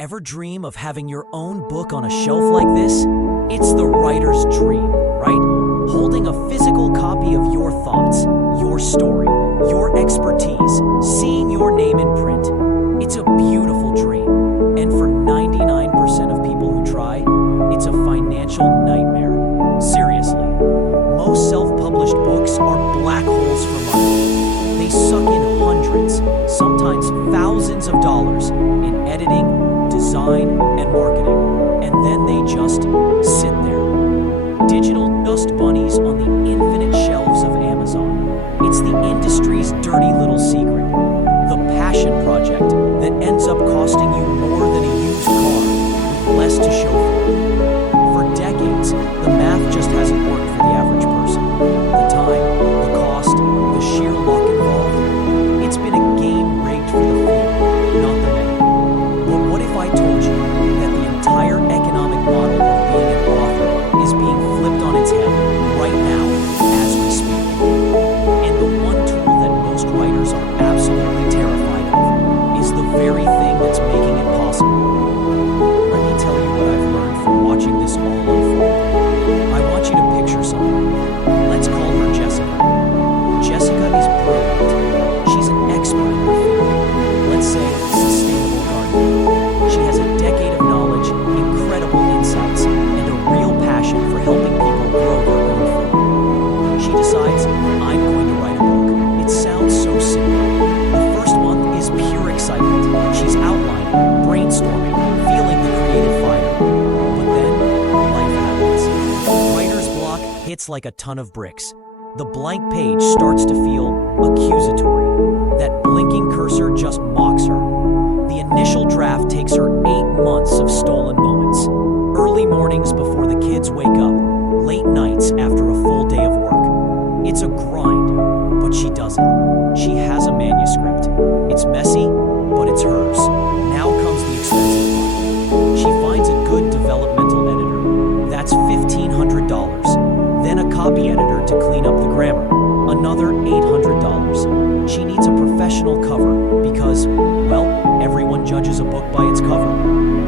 Ever dream of having your own book on a shelf like this? It's the writer's dream, right? Holding a physical copy of your thoughts, your story, your expertise, seeing your name in print. It's a beautiful dream. And for 99% of people who try, it's a financial nightmare. Seriously, most self-published books are black holes for money. They suck in hundreds, sometimes thousands of dollars in editing, design, and marketing, and then they just sit there. Digital dust bunnies on the infinite shelves of Amazon. It's the industry's dirty little secret. The passion project that ends up costing you more than a used car with less to show for it. For decades, the math just hasn't worked for the average person. The time, the cost, the sheer luck involved. It's been a game rigged for the few, not the many. But what if I told you that the entire economic model of being an author is being flipped on its head right now as we speak? And the one tool that most writers are absolutely terrified of is the very thing that's making it possible. Let me tell you what I've learned from watching this all unfold. I want you to picture someone. Let's call her Jessica. Jessica is brilliant. She's an expert in her field. Let's say sustainable gardening. She has a decade of knowledge, incredible insights, and a real passion for helping people grow their own food. She decides, I'm going to write a book. It sounds so simple. The first month is pure excitement. She's outlining, brainstorming, feeling the creative fire. But then, life happens. Writer's block hits like a ton of bricks. The blank page starts to feel accusatory. That blinking cursor just mocks her. The initial draft takes her 8 months of stolen moments. Early mornings before the kids wake up, late nights after a full day of work. It's a grind, but she does it. She has a manuscript. It's messy, but it's hers. Now comes the expensive part. She finds a good developmental editor. That's $1,500. Then a copy editor to clean up the grammar. Another $800. She needs a professional cover because, well, everyone judges a book by its cover.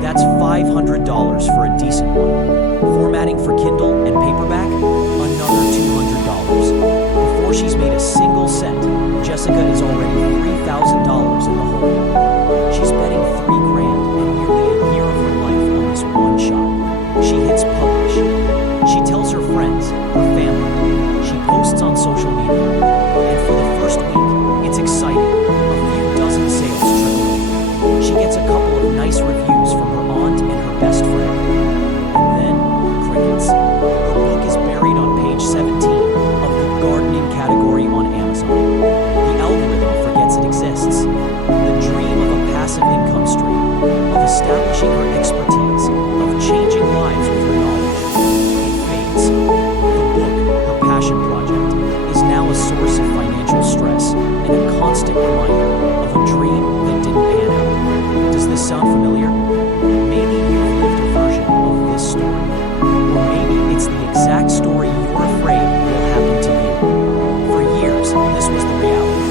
That's $500 for a decent one. Formatting for Kindle and paperback, another $200. Before she's made a single cent, Jessica is already $3,000 in the hole. She's betting $3,000 and nearly a year of her life on this one shot. She hits publish. She tells her friends, her family. She posts on social media. And for the first week, it's exciting. A few dozen sales trickle in. She gets a couple of nice reviews from her aunt and her best friend. And then, crickets. Her book is buried on page 17 of the gardening category on Amazon. The algorithm forgets it exists. The dream of a passive income stream, of establishing her expertise, of changing lives with her knowledge. It fades. The book, her passion project, is now a source of financial stress and a constant reminder of a dream that didn't pan out. Does this sound familiar? Maybe you've lived a version of this story. Or maybe it's the exact story you're afraid will happen to you. For years, this was the reality.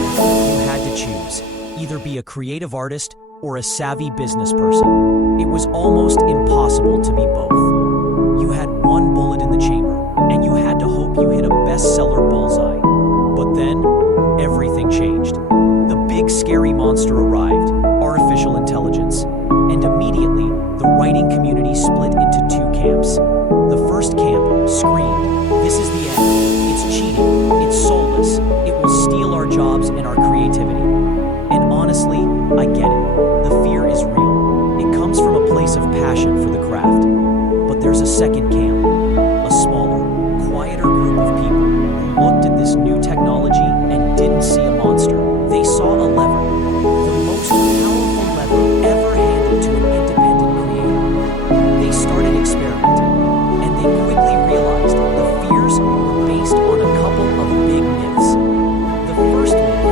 You had to choose. Either be a creative artist or a savvy business person. It was almost impossible to be both. You had one bullet in the chamber, and you had to hope you hit a bestseller bullseye. But then, everything changed. The big scary monster arrived, artificial intelligence. And immediately, the writing community split into 2 camps. The first camp screamed, "This is the end. It's cheating. It's soulless. It will steal our jobs and our creativity." And honestly, I get it. The fear is real. It comes from a place of passion for the craft. But there's a second camp, a smaller, quieter group of people who looked at this new technology and didn't see a monster. They saw a lever, the most powerful lever ever handed to an independent creator. They started experimenting, and they quickly realized the fears were based on a couple of big myths. The first myth,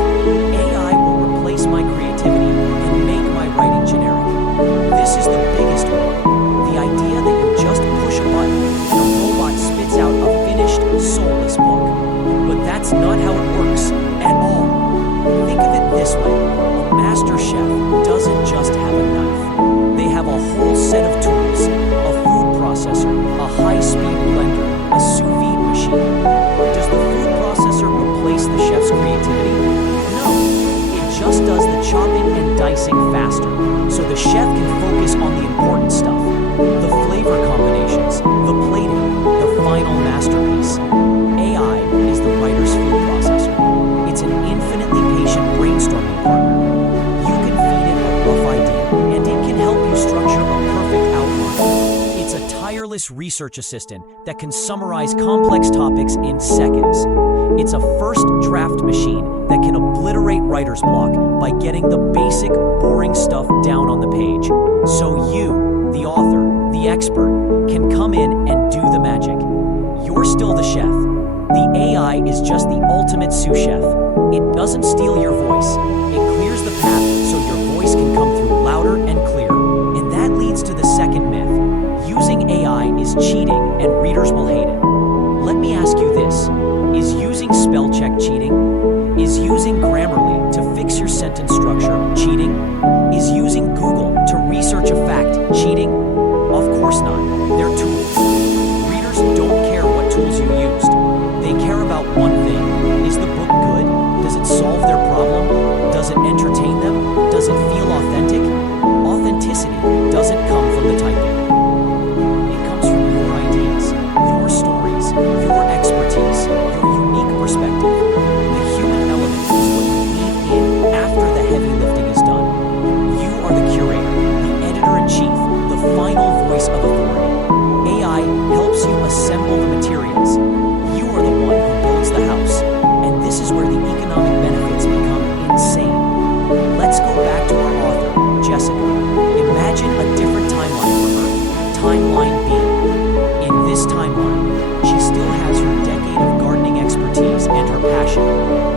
AI will replace my creativity and make my writing generic. This is the biggest one. The idea that you just push a button and a robot spits out a finished, soulless book. But that's not how it works at all. Think of it this way. A master chef doesn't just have a knife. They have a chef can focus on the important stuff, the flavor combinations, the plating, the final masterpiece. AI is the writer's food processor. It's an infinitely patient brainstorming partner. You can feed it a rough idea, and it can help you structure a perfect outline. It's a tireless research assistant that can summarize complex topics in seconds. It's a first draft machine that can obliterate writer's block by getting the basic, boring stuff down on the page. So you, the author, the expert, can come in and do the magic. You're still the chef. The AI is just the ultimate sous chef. It doesn't steal your voice. It clears the path so your voice can come through louder and clearer. And that leads to the second myth. Using AI is cheating and readers will hate it. Let me ask you this. Is using spell check cheating? Is using Grammarly to fix your sentence structure cheating? Is using Google to research a fact cheating? Of course not. They're tools. Readers don't care what tools you used. They care about one thing. Is the book good? Does it solve their problem? Does it entertain them? Does it feel authentic? Authenticity doesn't come from the typing. It comes from your ideas, your stories, your expertise, your unique perspective. The human element is what you leave in after the heavy lifting is done. You are the curator, the editor-in-chief, the final voice of authority. AI helps you assemble the materials. You are the one who builds the house. And this is where the economic benefits become insane. Let's go back to our author, Jessica. Imagine a different timeline for her. Timeline B. In this timeline, she still has her decade of gardening expertise and her passion.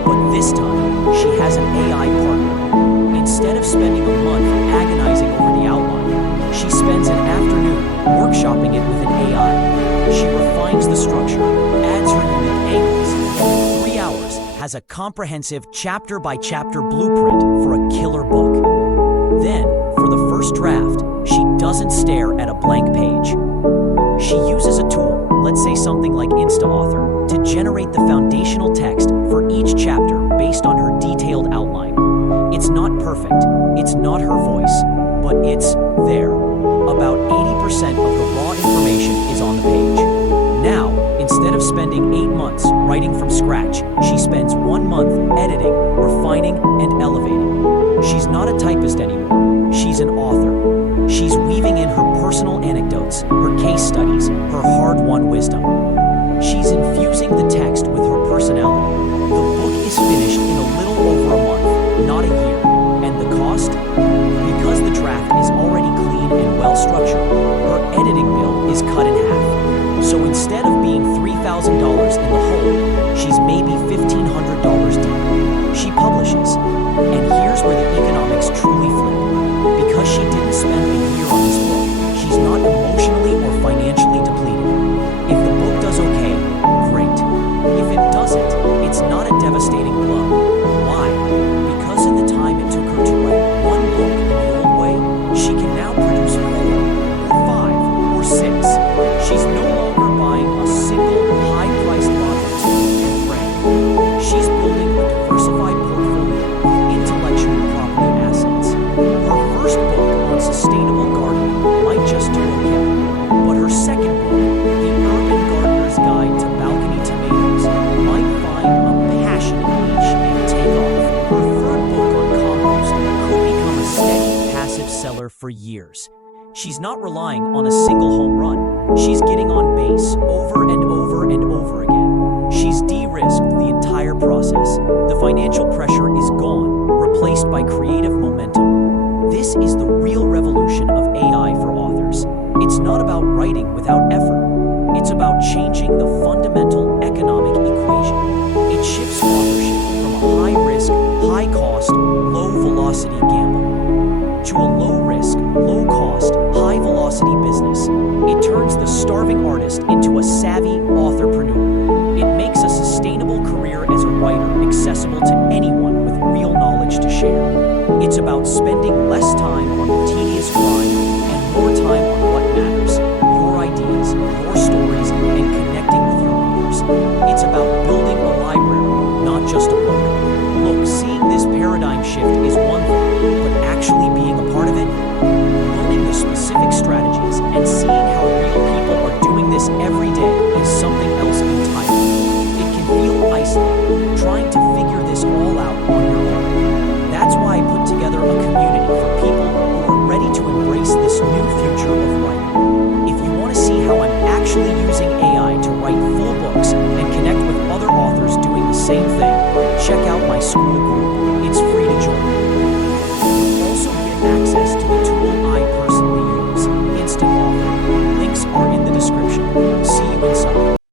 But this time, she has an AI partner. Instead of spending a month agonizing over the outline, she spends an afternoon workshopping it with an AI. She refines the structure, adds her unique angles, and in 3 hours has a comprehensive chapter-by-chapter blueprint for a killer book. Then, for the first draft, she doesn't stare at a blank page. She uses a tool, let's say something like InstaAuthor, to generate the foundational text for each chapter based on her detailed outline. It's not perfect, it's not her voice, but it's there. About 80% of the raw information is on the page. Now, instead of spending 8 months writing from scratch, she spends 1 month editing, refining, and elevating. She's not a typist anymore, she's an author. She's weaving in her personal anecdotes, her case studies, her hard-won wisdom. She's infusing the text with her personality. The book is finished in a little over a month, not a year. And the cost? Because the draft is already clean and well-structured, her editing bill is cut in half. So instead of being $3,000 in the hole, she's maybe $1,500 deep. She publishes. And here's where the economics truly flip. Because she didn't spend a year on this book, she's not emotionally or financially depleted. If the book does okay, great. If it doesn't, it's not a devastating blow. Why? Because in the time it took her to write one book in the old way, she can now produce 4, or 5, or 6. She's no longer buying a single high-priced bottle to eat and pray. She's building a diversified portfolio of intellectual property assets. Her first book on sustainable gardening might just do okay, but her second book, The Urban Gardener's Guide to Balcony Tomatoes, might find a passionate niche and take off. Her third book on compost could become a steady, passive seller for years. She's not relying on a single home run. She's getting on base over and over and over again. She's de-risked the entire process. The financial pressure is gone, replaced by creative momentum. This is the real revolution of AI for authors. It's not about writing without effort. It's about changing the fundamental economic equation. It shifts authorship from a high-risk, high-cost, low-velocity gamble to a low-risk, low-cost, high-velocity business. It turns the starving artist into a savvy authorpreneur. It makes a sustainable career as a writer accessible to anyone with real knowledge to share. It's about spending less time on the tedious grind and more time on what matters, your ideas, your stories, and connecting with your readers. It's about building a library, not just a book. Look, seeing this paradigm shift is one thing, but actually being a part of it, same thing, check out my school group.